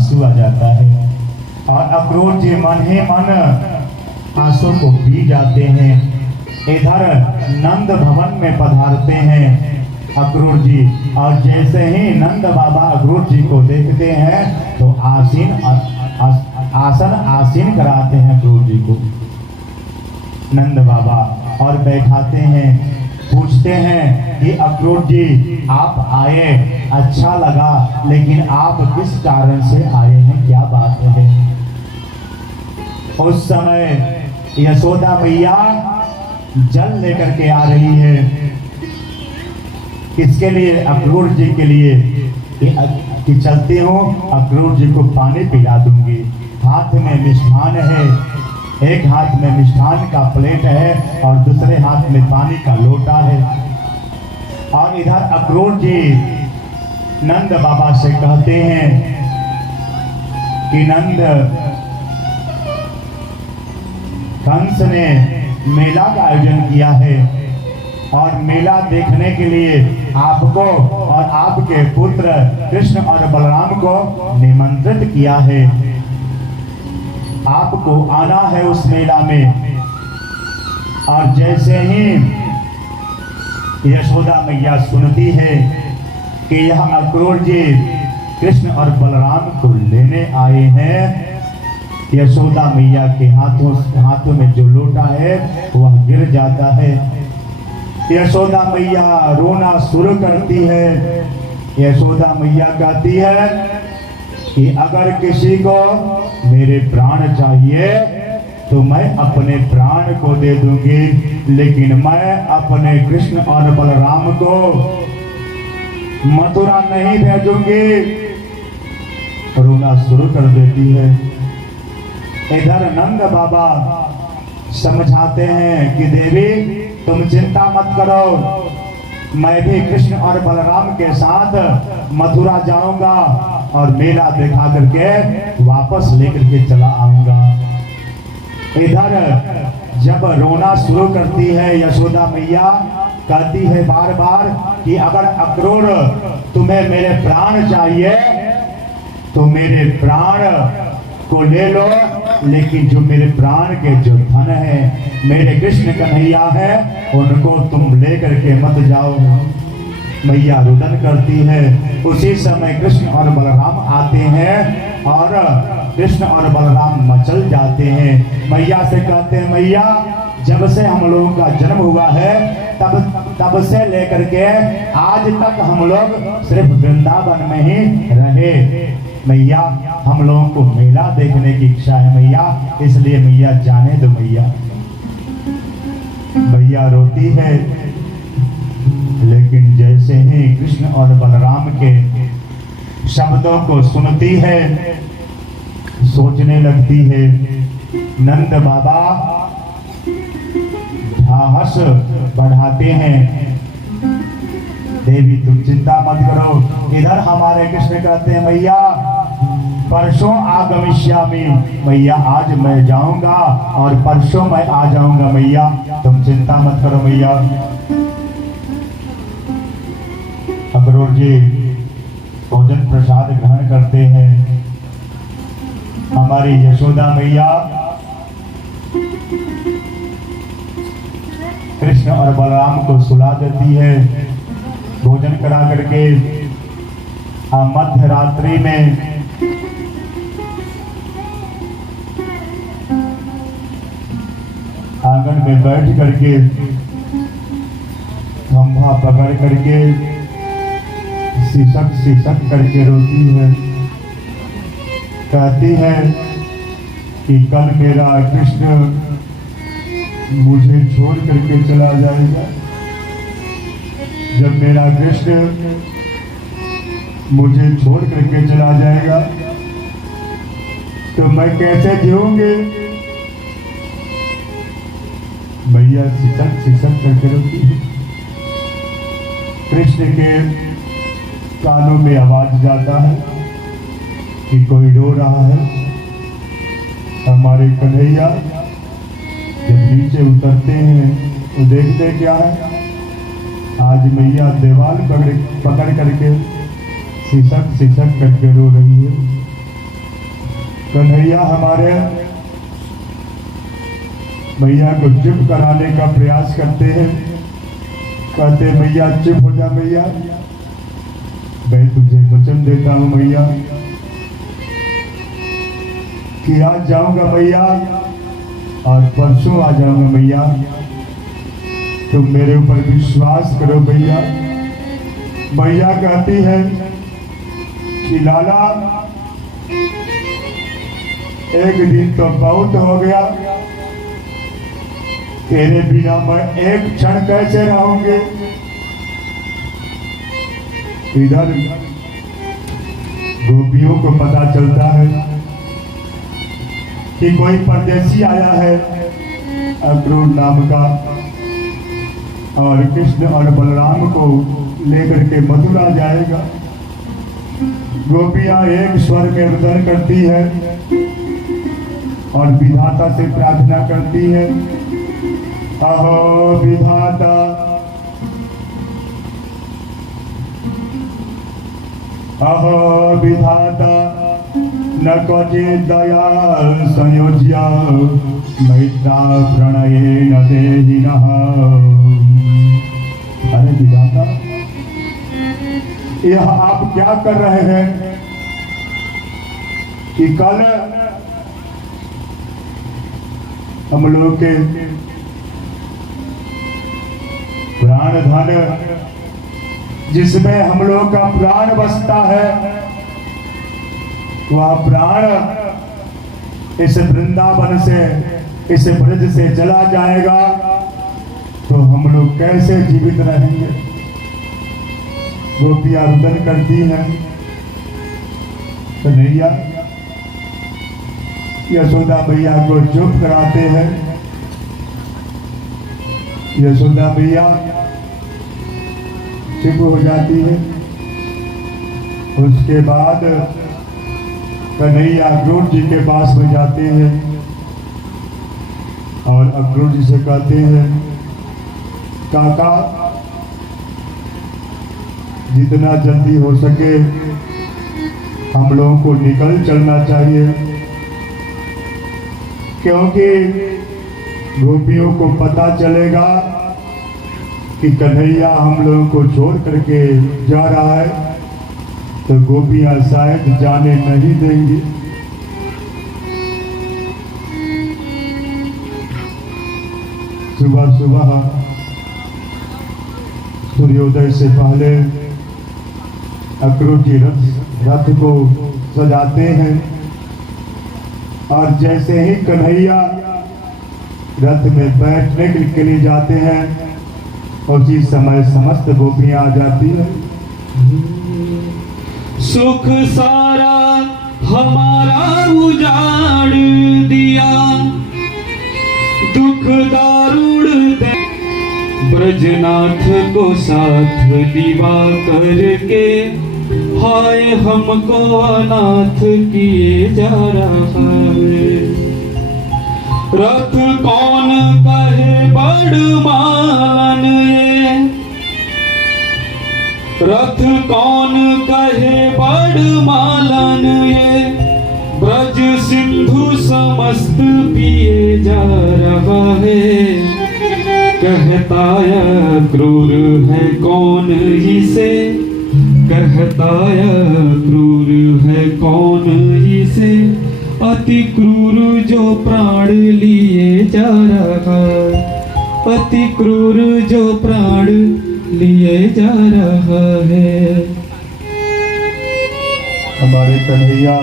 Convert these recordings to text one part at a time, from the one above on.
आंसू आ जाता है और अक्रूर जी मन ही मन आंसू को पी जाते हैं। इधर नंद भवन में पधारते हैं अक्रूर जी, और जैसे ही नंद बाबा अक्रूर जी को देखते हैं तो आसन आसीन कराते हैं अक्रूर जी को नंद बाबा, और बैठाते हैं। पूछते हैं कि अक्रूर जी आप आए, अच्छा लगा, लेकिन आप किस कारण से आए हैं, क्या बात है? उस समय यशोदा मैया जल लेकर के आ रही है। किसके लिए? अक्रूर जी के लिए कि चलती हूँ अक्रूर जी को पानी पिला दूंगी। हाथ में मिष्ठान है, एक हाथ में मिष्ठान का प्लेट है और दूसरे हाथ में पानी का लोटा है। और इधर अक्रूर जी नंद बाबा से कहते हैं कि नंद, कंस ने मेला का आयोजन किया है और मेला देखने के लिए आपको और आपके पुत्र कृष्ण और बलराम को निमंत्रित किया है। आपको आना है उस मेला में। और जैसे ही यशोदा मैया सुनती है कि यह अक्रूर जी कृष्ण और बलराम को लेने आए हैं, यशोदा मैया के हाथों में जो लोटा है वह गिर जाता है। यशोदा मैया रोना शुरू करती है। यशोदा मैया कहती है कि अगर किसी को मेरे प्राण चाहिए तो मैं अपने प्राण को दे दूंगी, लेकिन मैं अपने कृष्ण और बलराम को मथुरा नहीं भेजूंगी। रोना शुरू कर देती है। इधर नंद बाबा समझाते हैं कि देवी तुम चिंता मत करो, मैं भी कृष्ण और बलराम के साथ मथुरा जाऊंगा और मेला दिखा करके वापस लेकर के चला आऊंगा। इधर जब रोना शुरू करती है यशोदा मैया, कहती है बार बार कि अगर अक्रूर तुम्हें मेरे प्राण चाहिए तो मेरे प्राण को ले लो, लेकिन जो मेरे प्राण के जो धन है, मेरे कृष्ण कन्हैया है, उनको तुम लेकर के मत जाओ। मैया रुदन करती है। उसी समय कृष्ण और बलराम आते हैं और कृष्ण और बलराम मचल जाते हैं। मैया से कहते हैं मैया जब से हम लोगों का जन्म हुआ है तब से लेकर के आज तक हम लोग सिर्फ वृंदावन में ही रहे। मैया हम लोगों को मेला देखने की इच्छा है मैया, इसलिए मैया जाने दो मैया। मैया रोती है, लेकिन जैसे ही कृष्ण और बलराम के शब्दों को सुनती है सोचने लगती है। नंद बाबा साहस बढ़ाते हैं, देवी तुम चिंता मत करो। इधर हमारे कृष्ण कहते हैं मैया परसों आगमिष्यामि, मैया आज मैं जाऊंगा और परसों मैं आ जाऊंगा मैया, तुम चिंता मत करो मैया। अक्रूर जी भोजन प्रसाद ग्रहण करते हैं। हमारी यशोदा मैया कृष्ण और बलराम को सुला देती है। भोजन करा करके मध्य रात्रि में आंगन में बैठ करके खंभा पकड़ करके सिसक करके रोती है। कहती है कि कल मेरा कृष्ण मुझे छोड़ करके चला जाएगा। जब मेरा कृष्ण मुझे छोड़ करके चला जाएगा तो मैं कैसे जीऊंगी। मैया सिसक करके रोती है। कृष्ण के कानों में आवाज जाता है कि कोई रो रहा है। हमारे कन्हैया जब नीचे उतरते हैं तो देखते क्या है, आज मैया दीवार पकड़ करके सिसक करके रो रही है। कन्हैया हमारे मैया को चुप कराने का प्रयास करते हैं। कहते मैया चुप हो जा मैया, मैं तुझे वचन देता हूं मैया कि आज जाऊंगा मैया और परसों आ जाऊंगा मैया, तुम मेरे ऊपर विश्वास करो मैया। मैया कहती है कि लाला एक दिन तो बहुत हो गया, तेरे बिना मैं एक क्षण कैसे रहूंगी। इधर गोपियों को पता चलता है कि कोई परदेसी आया है अक्रूर नाम का, और कृष्ण और बलराम को लेकर के मथुरा जाएगा। गोपियां एक स्वर में रुदन करती है और विधाता से प्रार्थना करती है, अहो विधाता, अहो विधाता, न क्वचित् दया संयोज्य मैत्रा प्रणयेन देहिनः। अरे विधाता, यह आप क्या कर रहे हैं कि कल हम लोग के प्राण धन जिसमें हम लोग का प्राण बसता है, वह प्राण इस वृंदावन से, इस ब्रज से चला जाएगा तो हम लोग कैसे जीवित रहेंगे। गोपियां रुदन करती हैं। कन्हैया यशोदा मैया को चुप कराते हैं। यशोदा मैया चुप हो जाती है। उसके बाद कन्हैया अक्रूर जी के पास में जाते हैं और अक्रूर जी से कहते हैं, काका जितना जल्दी हो सके हम लोगों को निकल चलना चाहिए, क्योंकि गोपियों को पता चलेगा कि कन्हैया हम लोगों को छोड़ करके जा रहा है तो गोपियां शायद जाने नहीं देंगी। सुबह सुबह सूर्योदय से पहले अक्रूर जी रथ को सजाते हैं और जैसे ही कन्हैया रथ में बैठने के लिए जाते हैं उसी समय समस्त गोपियां आ जाती है। सुख सारा हमारा उजाड़ दिया, दुख दारुण दे ब्रजनाथ को साथ दीवा करके, हाय हमको अनाथ किए जा रहा है। रथ कौन कहे बड़मालन ये, रथ कौन कहे बड़मालन ये, ब्रज सिंधु समस्त पिए जा रहा है। कहता है क्रूर है कौन इसे, कहता है क्रूर है कौन इसे, अति क्रूर जो प्राण लिए जा रहा, अति क्रूर जो प्राण लिए जा रहा है। हमारे कन्हैया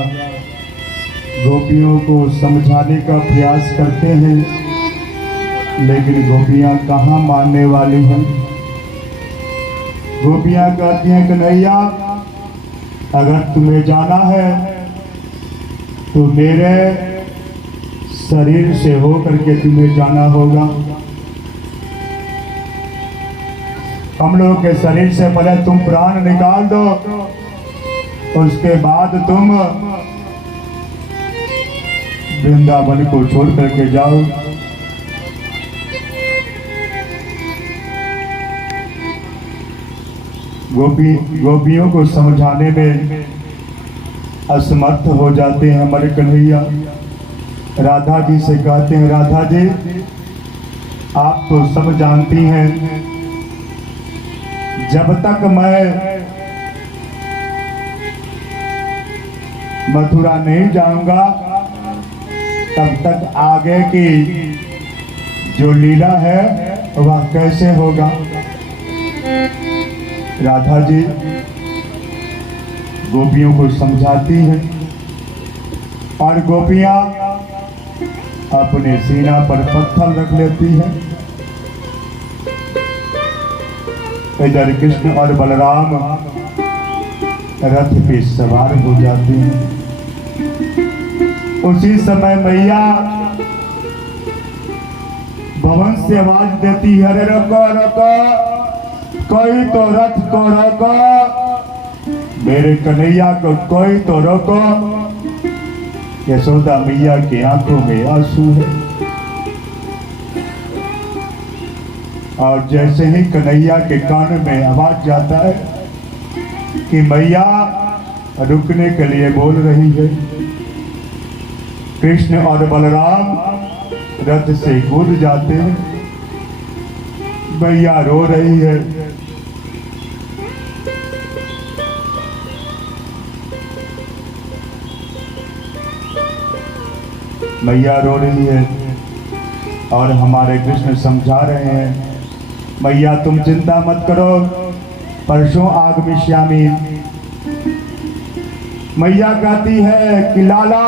गोपियों को समझाने का प्रयास करते हैं, लेकिन गोपियां कहाँ मानने वाली हैं। गोपियां कहती हैं, कन्हैया अगर तुम्हें जाना है तो मेरे शरीर से हो करके तुम्हें जाना होगा। हम लोग के शरीर से पहले तुम प्राण निकाल दो, उसके बाद तुम वृंदावन को छोड़ करके जाओ। गोपियों को समझाने में असमर्थ हो जाते हैं हमारे कन्हैया। राधा जी से कहते हैं, राधा जी आप तो सब जानती हैं, जब तक मैं मथुरा नहीं जाऊंगा तब तक आगे की जो लीला है वह कैसे होगा। राधा जी गोपियों को समझाती हैं और गोपियां अपने सीना पर पत्थर रख लेती हैं। इधर कृष्ण और बलराम रथ पे सवार हो जाते हैं। उसी समय मैया भवन से आवाज देती है, अरे रोको रोको, कोई तो रथ को रोको, मेरे कन्हैया को कोई तो रोको। यशोदा मैया की आंखों में आंसू है और जैसे ही कन्हैया के कान में आवाज जाता है कि मैया रुकने के लिए बोल रही है, कृष्ण और बलराम रथ से कूद जाते हैं। मैया रो रही है। मैया रो रही है और हमारे कृष्ण समझा रहे हैं, मैया तुम चिंता मत करो, परसों आगमिष्यामि। मैया कहती है कि लाला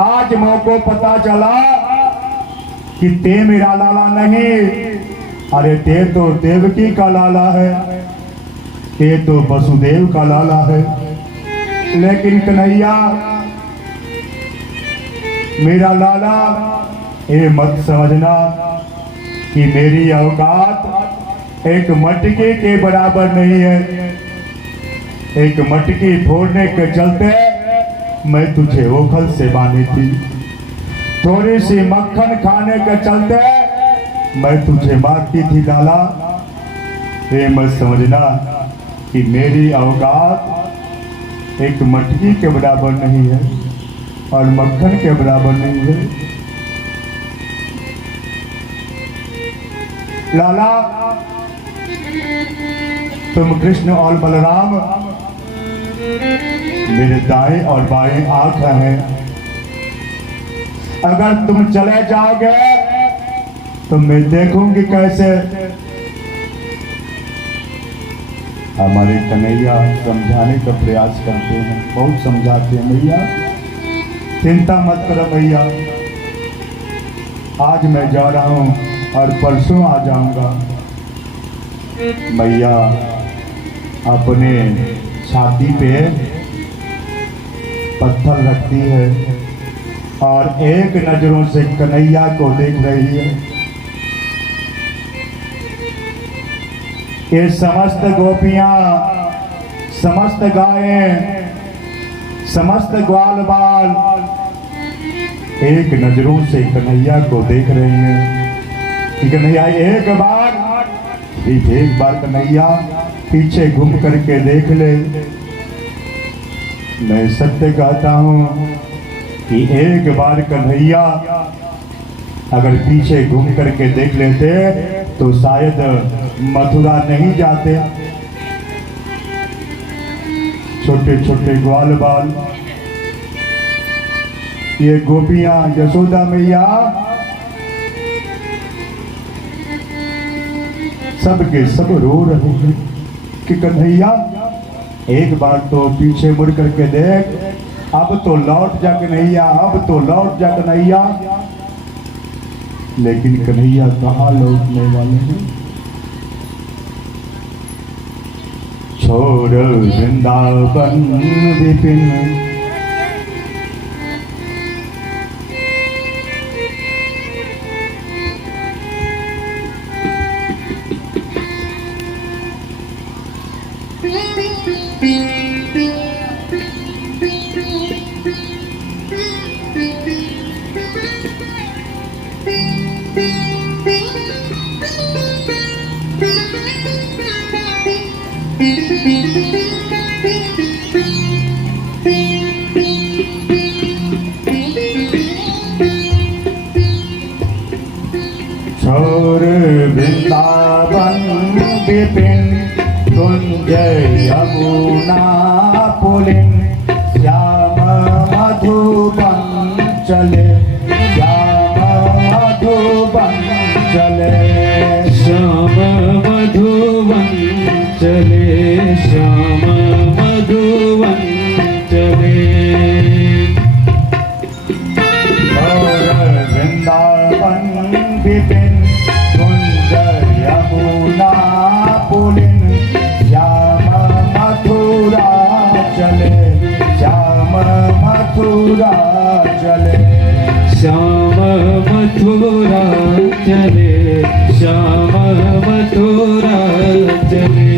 आज मोको पता चला कि ते मेरा लाला नहीं, अरे ते तो देवकी का लाला है, ते तो वसुदेव का लाला है। लेकिन कन्हैया मेरा लाला, ये मत समझना कि मेरी औकात एक मटके के बराबर नहीं है। एक मटकी फोड़ने के चलते मैं तुझे ओखल से बांधी थी, थोड़ी सी मक्खन खाने के चलते मैं तुझे मारती थी लाला। ये मत समझना कि मेरी औकात एक मटकी के बराबर नहीं है और मक्खन के बराबर नहीं है। लाला तुम कृष्ण और बलराम मेरे दाएं और बाएं आंख हैं, अगर तुम चले जाओगे तो मैं देखूंगी कैसे। हमारे कन्हैया समझाने का प्रयास करते हैं, बहुत समझाते हैं, मैया चिंता मत करो मैया, आज मैं जा रहा हूं और परसों आ जाऊंगा। मैया अपने छाती पे पत्थर रखती है और एक नजरों से कन्हैया को देख रही है। ये समस्त गोपियां, समस्त गायें, समस्त ग्वाल बाल एक नजरों से कन्हैया को देख रही हैं कि कन्हैया एक बार कन्हैया पीछे घूम करके देख ले। मैं सत्य कहता हूं कि एक बार कन्हैया अगर पीछे घूम करके देख लेते तो शायद मथुरा नहीं जाते। छोटे छोटे ग्वाल बाल, ये गोपियां, यशोदा मैया सब के सब रो रहे हैं कि कन्हैया एक बार तो पीछे मुड़ करके देख, अब तो लौट जा कन्हैया, अब तो लौट जा कन्हैया। लेकिन कन्हैया कहाँ लौटने वाले हैं। छोड़ Vrindavan Vipin Thank you. Vipin Kunj Yamuna pooling Shyam Madhuban चले श्याम मधुबन चले श्याम मधुवन चले श्याम मधुवन चले और वृंदावन विपिन कुंज यमुना पुलिन श्याम मथुरा चले श्याम मथुरा चले श्याम मथुरा चले श्याम मथुरा चले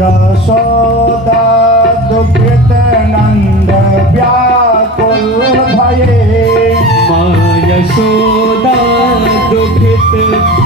यशोदा दुखित नंद व्याकुल भये माँ यशोदा दुखित